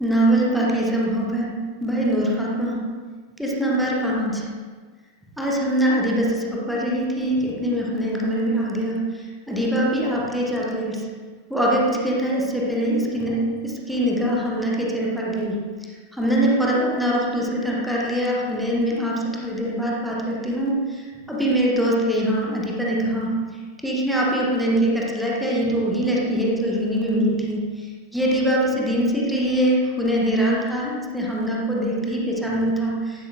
Novel Pakeezah मोहब्बत bye नूर फातमा। किस number 5। आज हमना अदीबा से सबक पढ़ रही थी कि इतने में हुनैन कमरे में आ गया। अदीबा भी आपके लिए चॉकलेट्स। वो आगे कुछ कहता इससे पहले इसकी निगाह हमना के चेहरे पर गई। हमना ने फौरन अपना रुख दूसरी तरफ कर लिया। हुनैन, मैं आपसे थोड़ी देर बाद बात करती हूँ, अभी मेरे दोस्त है यहाँ, अदीबा ने कहा। ठीक है, आप ये हुनैन कहकर चला गया। ये तो वही लड़की है जो यूनी में मिली थी। ये अदीबा आपसे दीन सीख रही है। हुनैन हैरान था, इसने हमना को देखते ही पहचाना था।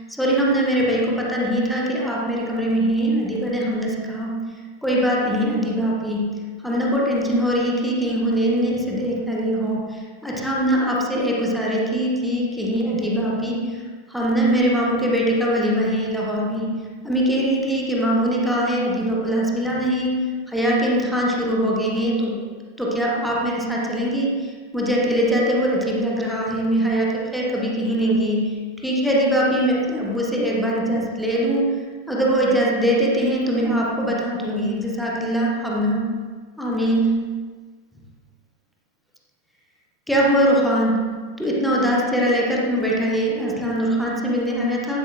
सॉरी हमना, मेरे भाई को पता नहीं था कि आप मेरे कमरे में हैं, अदीबा ने हमना से कहा। कोई बात नहीं अदीबा आपी। हमना को टेंशन हो रही थी कहीं हुनैन ने इसे देख न गई हो। अच्छा हमना, आपसे एक गुजारिश थी जी, कहीं अदीबा आपी। हमना, मेरे मामू के बेटे का वलीमा है लाहौर में। अम्मी कह रही थी कि मामू ने कहा है अदीबा को लाजमी लाना है। हया के इम्तहान शुरू हो गए हैं तो क्या आप मेरे साथ चलेंगी? मुझे अकेले जाते हुए अजीब लग रहा है। मैं हया के बगैर कभी कहीं नहीं गई। ठीक है अदीबा भी, मैं अपने अब्बू से एक बार इजाज़त ले लूँ। अगर वो इजाज़त दे देते हैं तो मैं आपको बता दूँगी। जज़ाकल्लाह हमना। आमीन। क्या हुआ रुखान, तू इतना उदास चेहरा लेकर क्यों बैठा है? असलान रुखान से मिलने आया था।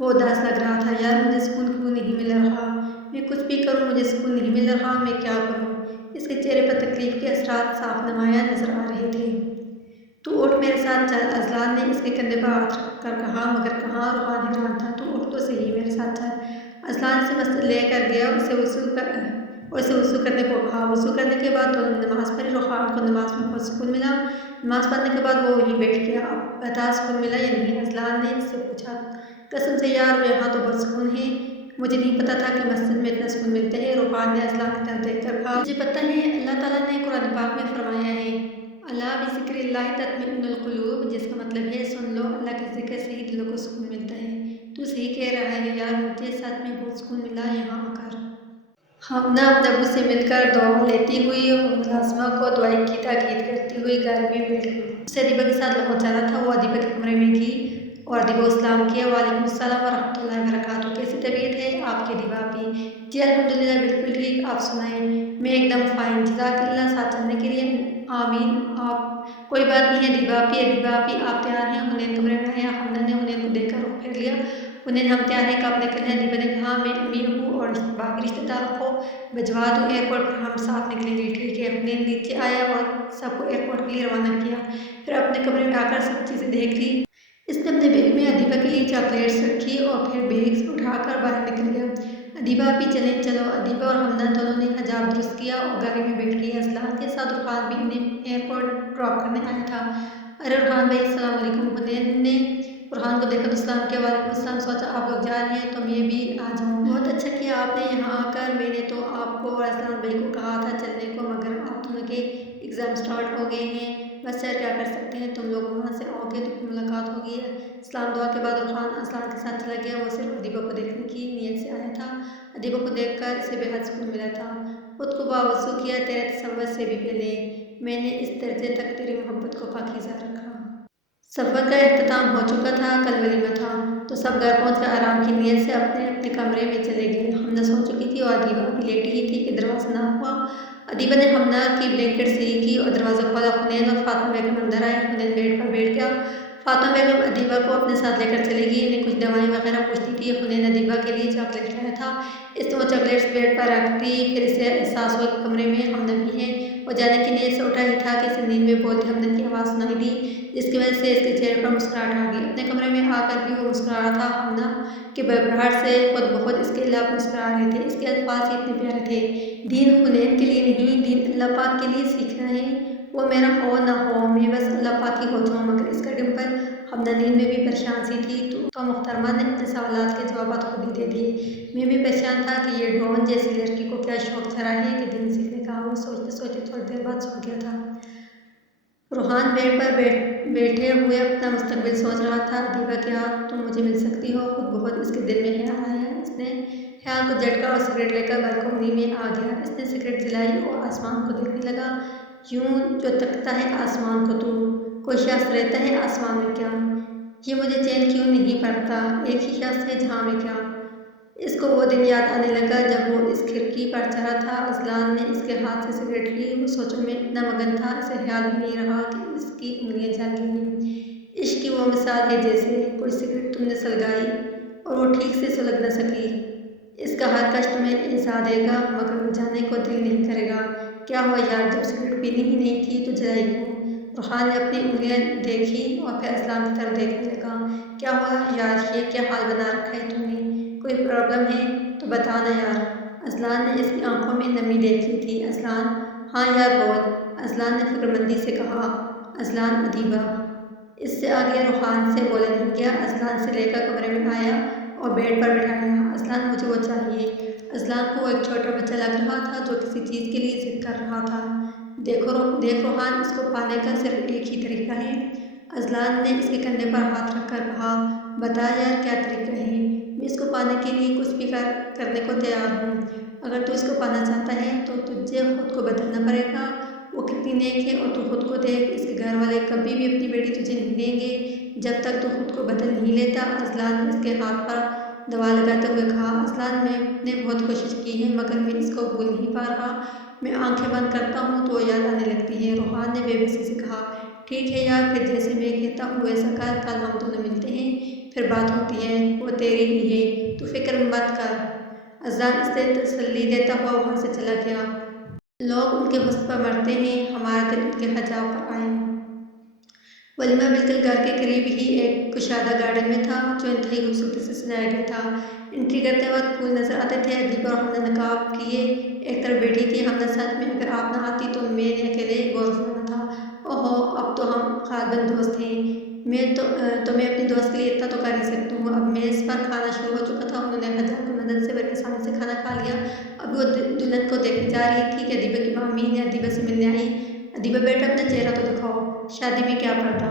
वो उदास लग रहा था। यार मुझे सुकून क्यों नहीं मिल रहा? मैं कुछ भी करूँ मुझे सुकून नहीं मिल रहा, मैं क्या करूँ? इसके चेहरे पर तकलीफ के असरात साफ नुमायाँ नजर आ रहे थे। तू उठ मेरे साथ चल, अजलान ने इसके कंधे पर हाथ रख कर कहा। मगर कहाँ? रुहान हैरान था। तू उठ तो सही, मेरे साथ चल। अजलान से मस्जिद लेकर गया, उसे वज़ू करने को कहा। वज़ू करने के बाद दोनों नमाज पढ़ी। रुहान को नमाज में बहुत सुकून मिला। नमाज पढ़ने के बाद वो वहीं बैठ गया। अब बता सुकून मिला या नहीं? अजलान ने इससे पूछा। कसम से यार, यहाँ तो बहुत सुकून है। मुझे नहीं पता था कि मस्जिद में इतना सुकून मिलता है। रुहान ने अजलान की तरफ देख कर कहा, मुझे पता है, अल्लाह ताला ने कुरान पाक में फरमाया है, अला बिज़िक्रिल्लाहि तत्मइन्नुल क़ुलूब, जिसका मतलब है सुन लो, अल्लाह के ज़िक्र से ही दिलों को सुकून मिलता है। तू सही कह रहा है यार, मुझे सच में बहुत सुकून मिला यहाँ आकर। हमना अपने अब्बू से मिलकर दुआ लेती हुई और मुलाज़िमा को दुआई की ताकीद करती हुई घर में बैठ गई। उसे अदीबा के साथ लाहौर जाना था। वो अदीबा के कमरे में गई और अदीबा को सलाम किया। वालेकुम अस्सलाम वरहमतुल्लाहि वबरकातुहू। कैसी तबीयत है आपकी अदीबा आपी? जी अल्हम्दुलिल्लाह बिल्कुल ठीक, आप सुनाएं? मैं एकदम फ़ाइन, जज़ाकल्लाह। साथ चलने के लिए? आमीन। आप कोई बात नहीं अदीबा आपी आप तैयार हैं? हुनैन कमरे में आया। हमना ने हुनैन को देखकर रुख फेर लिया। हुनैन, हम तैयार हैं, कब निकलें? अदीबा ने कहा, मैं अम्मी अब्बू और बाकी रिश्तेदारों को भिजवा दूँ एयरपोर्ट पर, हम साथ निकलेंगे। ठीक है। हुनैन नीचे आया और सबको एयरपोर्ट के लिए रवाना किया। फिर अपने कमरे में आकर सब चीज़ें देख ली। इसने अपने बैग में अदीबा के लिए चॉकलेट्स रखी और फिर बैग्स उठाकर बाहर निकल गया। अदीबा आपी चलें? चलो। अदीबा और हमना दोनों ने हिजाब दुरुस्त किया और गाड़ी में बैठ गई। असलान के साथ रुखान भी इन्हें एयरपोर्ट ड्रॉप करने आया था। अरे रुखान भाई, अस्सलाम वालेकुम। हुनैन ने रुहान को देखकर सलाम किया। वालेकुम अस्सलाम। सोचा आप लोग जा रहे हैं तो मैं भी आ जाऊँ। बहुत अच्छा किया आपने यहाँ आकर। मैंने तो आपको और असलान भाई को कहा था चलने को, मगर आप दोनों के एग्ज़ाम स्टार्ट हो गए हैं। बस यार क्या कर सकते हैं, तुम लोग वहाँ से आओगे तो फिर मुलाकात होगी। सलाम दुआ के बाद रुहान असलान के साथ चला गया। वो सिर्फ अदीबा को देखने की नीयत से आया था। अदीबा को देखकर इसे बेहद सुकून मिला था। खुद को बावज़ू किया, तेरे तसव्वुर से भी पहले मैंने इस दर्जे तक तेरी मोहब्बत को पाकीज़ा रखा। सफ़र का इख्तिताम हो चुका था, कल वलीमा था, तो सब घर पहुंचकर आराम की नीयत से अपने अपने कमरे में चले गए। हमना सो चुकी थी और अदीबा भी लेटी ही थी कि दरवाज़ा ना हुआ। अदीबा ने हमना की ब्लैंकेट सही की और दरवाज़ा खोला। हुनैन और फातिमा बेगम अंदर आए। हुनैन बेड पर बैठ गया। फातिमा बेगम अदीबा को अपने साथ लेकर चली गई। इन्हें कुछ दवाएं वगैरह पूछती थी। हुनैन अदीबा के लिए चॉकलेट लाया था। इसने वो चॉकलेट्स बेड पर रख दी। फिर इसे एहसास हुआ कि कमरे में हमना भी है। वो जाने की नीयत से उठा ही था कि इसे नींद में बोलती हमना की आवाज़ सुनाई दी, जिसकी वजह से इसके चेहरे पर मुस्कुराहट आ गई। अपने कमरे में आकर भी वो मुस्कुरा रहा था। हमना के बहबहाट से खुद बहुत इसके खिलाफ मुस्कुरा रहे थे। इसके अल्फाज ही इतने प्यारे थे। दीन हुनैन के लिए नहीं, दीन अल्लाह पाक के लिए सीखना है। वो मेरा हो ना हो, मैं बस अल्लाह पाक ही हो जाऊँ। मगर इसका डिम्पल हमना नींद में भी परेशान सी थी। तो मुहतरमा ने अपने सवालात के जवाब खुद ही दे दिए। मैं भी परेशान था कि ये ड्रोन जैसी लड़की को क्या शौक चढ़ा है कि दीन सीखने का। वो सोचते सोचते थोड़ी देर बाद सो गया था। रुहान बेड पर बैठे हुए अपना मुस्तकबिल सोच रहा था। अदीबा, क्या तुम मुझे मिल सकती हो? खुद बहुत इसके दिल में ख्याल आया। इसने ख्याल को झटका और सिगरेट लेकर बालकनी में आ गया। इसने सिगरेट जलाई और आसमान को देखने लगा। यूं जो तकता है आसमान को, तू कोई शख्स रहता है आसमान में क्या? ये मुझे चैन क्यों नहीं पड़ता? एक ही शख्स है जहाँ में क्या? इसको वो दिन याद आने लगा जब वो इस खिड़की पर चढ़ा था। अजलान ने इसके हाथ से सिगरेट ली। वो सोचों में इतना मगन था, इसे ख्याल भी नहीं रहा कि اس کی انگلیاں جل گئیں۔ عشق کی وہ مثال ہے جیسے کوئی سگریٹ تم نے سلگائی اور وہ ٹھیک سے سلگ نہ سکی۔ اس کا ہر کشٹ میں ایسا دے گا مگر بجھانے کو دل نہیں کرے گا۔ کیا ہوا یار، جب سگریٹ پینی ہی نہیں تھی تو جلائی کیوں؟ روحان نے اپنی انگلیاں دیکھی اور پھر اسلام کی طرف دیکھنے لگا۔ کیا ہوا یار، یہ کیا حال بنا رکھا ہے تم نے؟ کوئی پرابلم ہے تو بتا نا یار۔ اذلان نے اس کی آنکھوں میں نمی دیکھ لی تھی۔ اذلان، ہاں یار بول، اذلان نے فکرمندی سے کہا۔ اذلان ادیبہ۔ اس سے آگے روحان سے بولے نہیں گیا۔ اذلان سے لے کر کمرے میں آیا اور بیڈ پر بٹھایا۔ اذلان، مجھے وہ چاہیے۔ اذلان کو وہ ایک چھوٹا بچہ لگ رہا تھا جو کسی چیز کے لیے ضد کر رہا تھا۔ دیکھ روحان، اس کو پانے کا صرف ایک ہی طریقہ ہے۔ اذلان نے اس کے کندھے پر ہاتھ رکھ کر کہا، بتا یار کیا طریقہ ہے؟ میں اس کو پانے کے لیے کچھ بھی کرنے کو تیار ہوں۔ اگر تو اس کو پانا چاہتا ہے تو تجھے خود کو بدلنا پڑے گا۔ وہ کتنی نیک ہے اور تو خود کو دیکھ، اس کے گھر والے کبھی بھی اپنی بیٹی تجھے نہیں دیں گے جب تک تو خود کو بدل نہیں لیتا۔ اذلان نے اس کے ہاتھ پر دوا لگاتے ہوئے کہا، اذلان، میں نے بہت کوشش کی ہے مگر میں اس کو بھول نہیں پا رہا۔ میں آنکھیں بند کرتا ہوں تو وہ یاد آنے لگتی ہے۔ روحان نے بے بسی سے کہا، ٹھیک ہے یار، پھر جیسے میں کہتا ہوں ویسا کر، کل ہم دونوں ملتے ہیں، پھر بات ہوتی ہے، وہ تیری ہی ہے، تو فکر مت کر۔ اذلان اس سے تسلی دیتا ہوا وہاں سے چلا گیا۔ لوگ ان کے حسن پر مرتے ہیں، ہمارا دل ان کے حجاب پر آئے۔ ولیمہ بالکل گھر کے قریب ہی ایک کشادہ گارڈن میں تھا جو انتہائی خوبصورتی سے سجایا گیا تھا۔ انٹری کرتے وقت پھول نظر آتے تھے۔ ادیبہ اور حمدہ نقاب کیے ایک طرف بیٹھی تھی۔ حمدہ، سچ میں اگر آپ نہ آتی تو میں نے اکیلے غور جانا تھا۔ اوہو، اب تو ہم غالباً دوست ہیں۔ میں اپنی دوست کے لیے اتنا تو کر ہی سکتی ہوں۔ اب میز پر کھانا شروع ہو چکا تھا۔ انہوں نے حجاب کو نظر سے بڑی آسانی سے کھانا کھا لیا۔ اب وہ دلہن کو دیکھنے جا رہی تھی کہ ادیبہ کی مامی نے ادیبہ سے ملنے آئی۔ ادیبہ بیٹا، اپنا چہرہ تو دکھاؤ، شادی میں کیا پردہ؟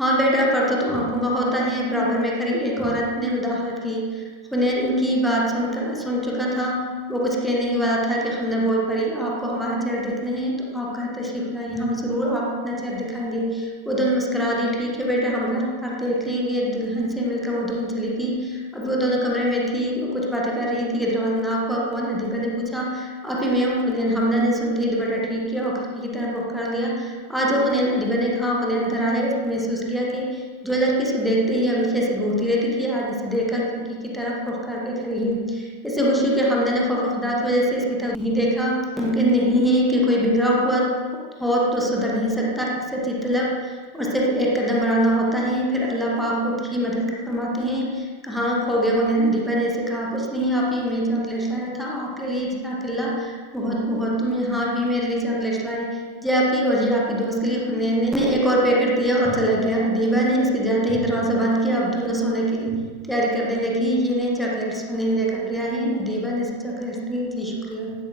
ہاں بیٹا، پردہ تو آنکھوں کا ہوتا ہے۔ برابر میں کھڑی ایک عورت نے مداخلت کی۔ حنین ان کی بات سن چکا تھا۔ وہ کچھ کہنے ہی والا تھا کہ حمدہ بول پڑی، آپ کو ہمارا چہرہ دیکھنا ہے تو آپ گھر تشریف لائیں، ہم ضرور آپ کو اپنا چہرہ دکھائیں گے۔ وہ دونوں مسکرا دی۔ ٹھیک ہے بیٹا، ہم گھر پر دیکھ لیں گے۔ دلہن سے مل کر وہ دونوں چلی گئی۔ اب وہ دونوں کمرے میں تھی، وہ کچھ باتیں کر رہی تھی کہ دروازہ ناک ہوا۔ کون؟ ادیبہ نے پوچھا۔ آپ ہی میں ہوں حنین۔ حمدہ نے سنتے ہی دوپٹہ ٹھیک کیا اور کھڑکی کی طرف رخ کر لیا۔ آ جاؤ حنین، ادیبہ نے کہا۔ حنین اندر آئی۔ اس نے محسوس کیا کہ جو لڑکی اس کو دیکھتے ہی ہمیشہ سے گھورتی رہتی تھی، آج اسے دیکھ کر کھڑکی کی طرف رخ کر کے کھڑی ہے۔ اسے خوشی ہوئی کہ حمدہ نے خوف خدا کی وجہ سے اس کی طرف نہیں دیکھا۔ ممکن نہیں ہے کہ کوئی بگڑا ہوا ہو تو سدھر نہیں سکتا۔ ایک سچی طلب اور صرف ایک قدم بڑھانا ہوتا ہے، پھر اللہ پاک خود ہی مدد فرماتے ہیں۔ کہاں کھو گئے حنین؟ ادیبہ نے اسے کہا۔ کچھ نہیں آپ ہی، میں چاکلیٹ لایا تھا آپ کے لیے۔ جزاک اللہ، بہت بہت، تم یہاں بھی میرے لیے چاکلیٹ لائی؟ جی آپ کی، اور یہ آپ کی دوست کے لیے۔ حنین نے ایک اور پیکٹ دیا اور چلا گیا۔ ادیبہ نے اس کے جاتے ہی دروازہ بند کیا۔ اب دونوں سونے کی تیاری کرنے لگی۔ یہ نہیں چاکلیٹس حنین لے کر گیا ہے۔ ادیبہ نے اسے چاکلیٹس دی۔ جی شکریہ۔